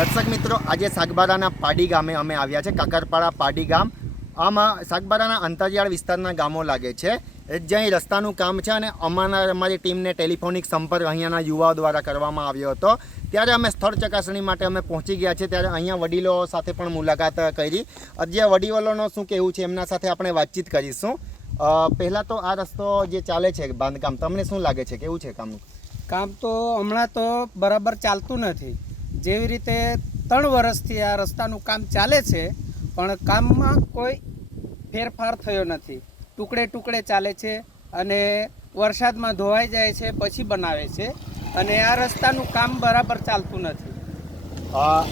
દર્શક મિત્રો, આજે સાગબારાના પાડી ગામે અમે આવ્યા છે. કાકરપાડા પાડી ગામ. આમાં સાગબારાના અંતરિયાળ વિસ્તારના ગામો લાગે છે, જ્યાં રસ્તાનું કામ છે અને અમારી ટીમને ટેલિફોનિક સંપર્ક અહીંયાના યુવાઓ દ્વારા કરવામાં આવ્યો હતો. ત્યારે અમે સ્થળ ચકાસણી માટે અમે પહોંચી ગયા છે. ત્યારે અહીંયા વડીલો સાથે પણ મુલાકાત કરી. જે વડીલોનો શું કહેવું છે એમના સાથે આપણે વાતચીત કરીશું. પહેલાં તો આ રસ્તો જે ચાલે છે બાંધકામ, તમને શું લાગે છે, કેવું છે કામનું? કામ તો હમણાં તો બરાબર ચાલતું નથી. જેવી રીતે 3 વર્ષથી આ રસ્તાનું કામ ચાલે છે, પણ કામમાં કોઈ ફેરફાર થયો નથી. ટુકડે ટુકડે ચાલે છે અને વરસાદમાં ધોવાઈ જાય છે, પછી બનાવે છે, અને આ રસ્તાનું કામ બરાબર ચાલતું નથી.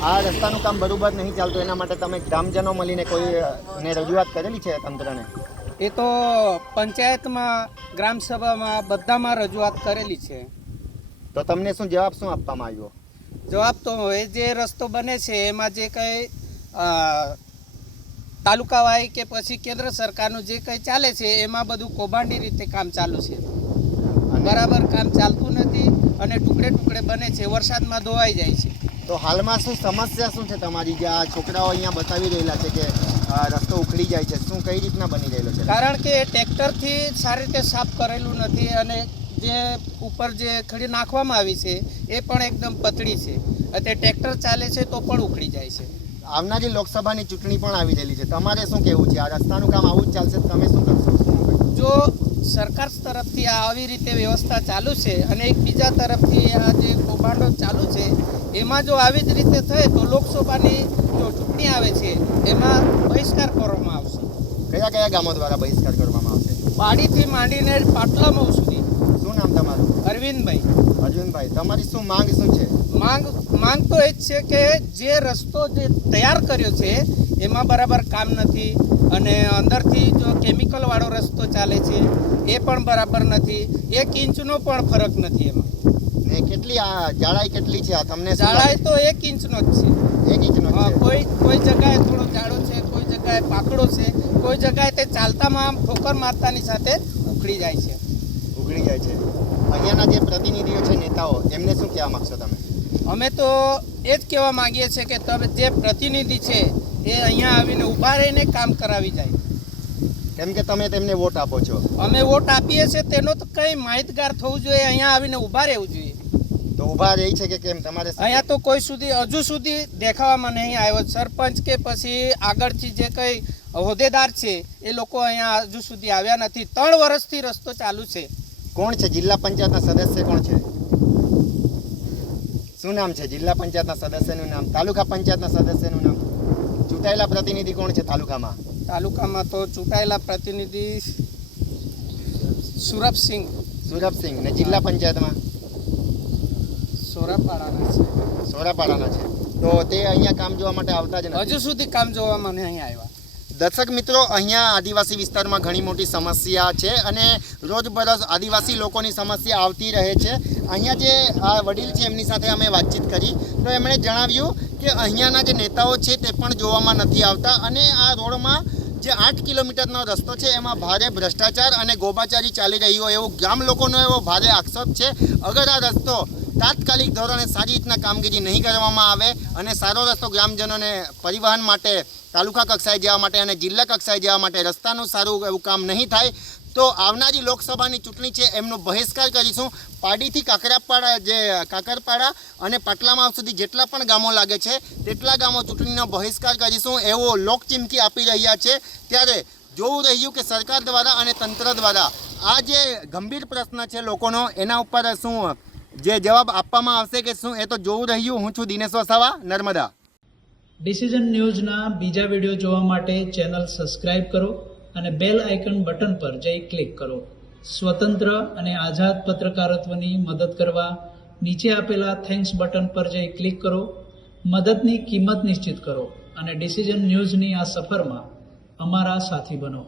આ રસ્તાનું કામ બરાબર નહીં ચાલતું, એના માટે તમે ગ્રામજનો મળીને કોઈને રજૂઆત કરેલી છે તંત્રને? એ તો પંચાયતમાં, ગ્રામસભામાં બધામાં રજૂઆત કરેલી છે. તો તમને શું જવાબ શું આપવામાં આવ્યો? જવાબ તો એ જે રસ્તો બને છે એમાં જે કંઈ તાલુકાવાઈ કે પછી કેન્દ્ર સરકારનું જે કંઈ ચાલે છે એમાં બધું કૌભાંડી રીતે કામ ચાલુ છે. બરાબર કામ ચાલતું નથી અને ટુકડે ટુકડે બને છે, વરસાદમાં ધોવાઈ જાય છે. તો હાલમાં શું સમસ્યા શું છે તમારી? જે આ છોકરાઓ અહીંયા બતાવી રહેલા છે કે રસ્તો ઉખડી જાય છે, શું કઈ રીતના બની રહેલો છે? કારણ કે ટ્રેક્ટરથી સારી રીતે સાફ કરેલું નથી અને જે ઉપર જે ખડી નાખવામાં આવી છે એ પણ એકદમ પતળી છે. અને ટ્રેક્ટર ચાલે છે તો પણ ઉખડી જાય છે. આવનારી લોકસભાની ચૂંટણી પણ આવી રહેલી છે, તમારે શું કહેવું છે? આ રસ્તાનું કામ આવું જ ચાલશે, તમે શું કરશો? જો સરકાર તરફથી આ આવી રીતે વ્યવસ્થા ચાલુ છે અને એક બીજા તરફથી આ જે કૌભાંડો ચાલુ છે, એમાં જો આવી જ રીતે થાય તો લોકસભાની જો ચૂંટણી આવે છે એમાં બહિષ્કાર કરવામાં આવશે. કયા કયા ગામો દ્વારા બહિષ્કાર કરવામાં આવશે? પાડીથી માંડીને પાટલામાં સુધી. શું નામ તમારું? અરવિંદભાઈ. અરવિંદભાઈ, તમારી શું માંગ શું છે? માંગ તો એ જ છે કે જે રસ્તો જે તૈયાર કર્યો છે એમાં બરાબર કામ નથી, અને અંદરથી જો કેમિકલવાળો રસ્તો ચાલે છે એ પણ બરાબર નથી. 1 ઇંચનો પણ ફરક નથી એમાં. ને કેટલી આ જાડાઈ કેટલી છે? આ તમને જાડાઈ તો 1 ઇંચનો જ છે. 1 ઇંચનો હા, છે. કોઈ જગ્યાએ થોડો જાડો છે, કોઈ જગ્યાએ પાતળો છે, કોઈ જગ્યાએ તે ચાલતામાં આમ ઠોકર મારતાની સાથે ઉખડી જાય છે. ઉગડી જાય છે. અહીંયાના જે પ્રતિનિધિઓ છે, નેતાઓ, એમને શું કહેવા માંગશો તમે? અમે તો એ જ કહેવા માંગીએ છીએ કે તમે જે પ્રતિનિધિ છે એ અહીંયા આવીને ઊભા રહીને કામ કરાવી જાય. કેમ કે તમે તેમને વોટ આપો છો. અમે વોટ આપીએ છીએ તેનો તો કંઈ માહિતગાર થવું જોઈએ, અહીંયા આવીને ઊભા રહેવું જોઈએ. તો ઊભા રહી છે કે કેમ તમારે? અહીંયા તો કોઈ હજુ સુધી દેખાવામાં નહીં આવ્યો. સરપંચ કે પછી આગળથી જે કંઈ હોદ્દેદાર છે એ લોકો અહીંયા હજુ સુધી આવ્યા નથી. 3 વર્ષથી રસ્તો ચાલુ છે. કોણ છે જિલ્લા પંચાયતના સદસ્ય? કોણ છે? શું નામ છે જિલ્લા પંચાયતના સદસ્યનું નામ? તાલુકા પંચાયતના સદસ્યનું નામ? ચૂંટાયેલા પ્રતિનિધિ કોણ છે તાલુકામાં? તાલુકામાં તો ચૂંટાયેલા પ્રતિનિધિ સુરભસિંહ. ને જિલ્લા પંચાયતમાં? સોરાપાડાના છે. તો તે અહીંયા કામ જોવા માટે આવતા જ નથી? હજુ સુધી કામ જોવામાં નહીં આવ્યા. દર્શક મિત્રો, અહીંયા આદિવાસી વિસ્તારમાં ઘણી મોટી સમસ્યા છે અને રોજબરોજ આદિવાસી લોકોની સમસ્યા આવતી રહે છે. અહીંયા જે આ વડીલ છે એમની સાથે અમે વાતચીત કરી તો એમણે જણાવ્યું કે અહીંયાના જે નેતાઓ છે તે પણ જોવામાં નથી આવતા અને આ રોડમાં જે 8 કિલોમીટરનો રસ્તો છે એમાં ભારે ભ્રષ્ટાચાર અને ગોબાચારી ચાલી રહી હોય એવો ગામ લોકોનો એવો ભારે આક્ષેપ છે. અગર આ રસ્તો તાત્કાલિક ધોરણે સારી રીતના કામગીરી નહીં કરવામાં આવે અને સારો રસ્તો ગ્રામજનોને પરિવહન માટે, તાલુકા કક્ષાએ જવા માટે અને જિલ્લા કક્ષાએ જવા માટે રસ્તાનું સારું એવું કામ નહીં થાય તો આવનારી લોકસભાની ચૂંટણી છે એમનો બહિષ્કાર કરીશું. પાડીથી કાકરપાડા અને પાટલામાં સુધી જેટલા પણ ગામો લાગે છે તેટલા ગામો ચૂંટણીનો બહિષ્કાર કરીશું એવો લોકચીમકી આપી રહ્યા છે. ત્યારે જોવું રહ્યું કે સરકાર દ્વારા અને તંત્ર દ્વારા આ જે ગંભીર પ્રશ્ન છે લોકોનો, એના ઉપર શું જે જવાબ આપવામાં આવશે કે શું, એ તો જોવું રહ્યું. હું છું દિનેશ વસાવા, નર્મદા. ડિસિઝન ન્યૂઝના બીજા વિડીયો જોવા માટે ચેનલ સબસ્ક્રાઇબ કરો અને બેલ આઇકન બટન પર જઈ ક્લિક કરો. સ્વતંત્ર અને આઝાદ પત્રકારત્વની મદદ કરવા નીચે આપેલા થેન્ક્સ બટન પર જઈ ક્લિક કરો. મદદની કિંમત નિશ્ચિત કરો અને ડિસિઝન ન્યૂઝની આ સફરમાં અમારા સાથી બનો.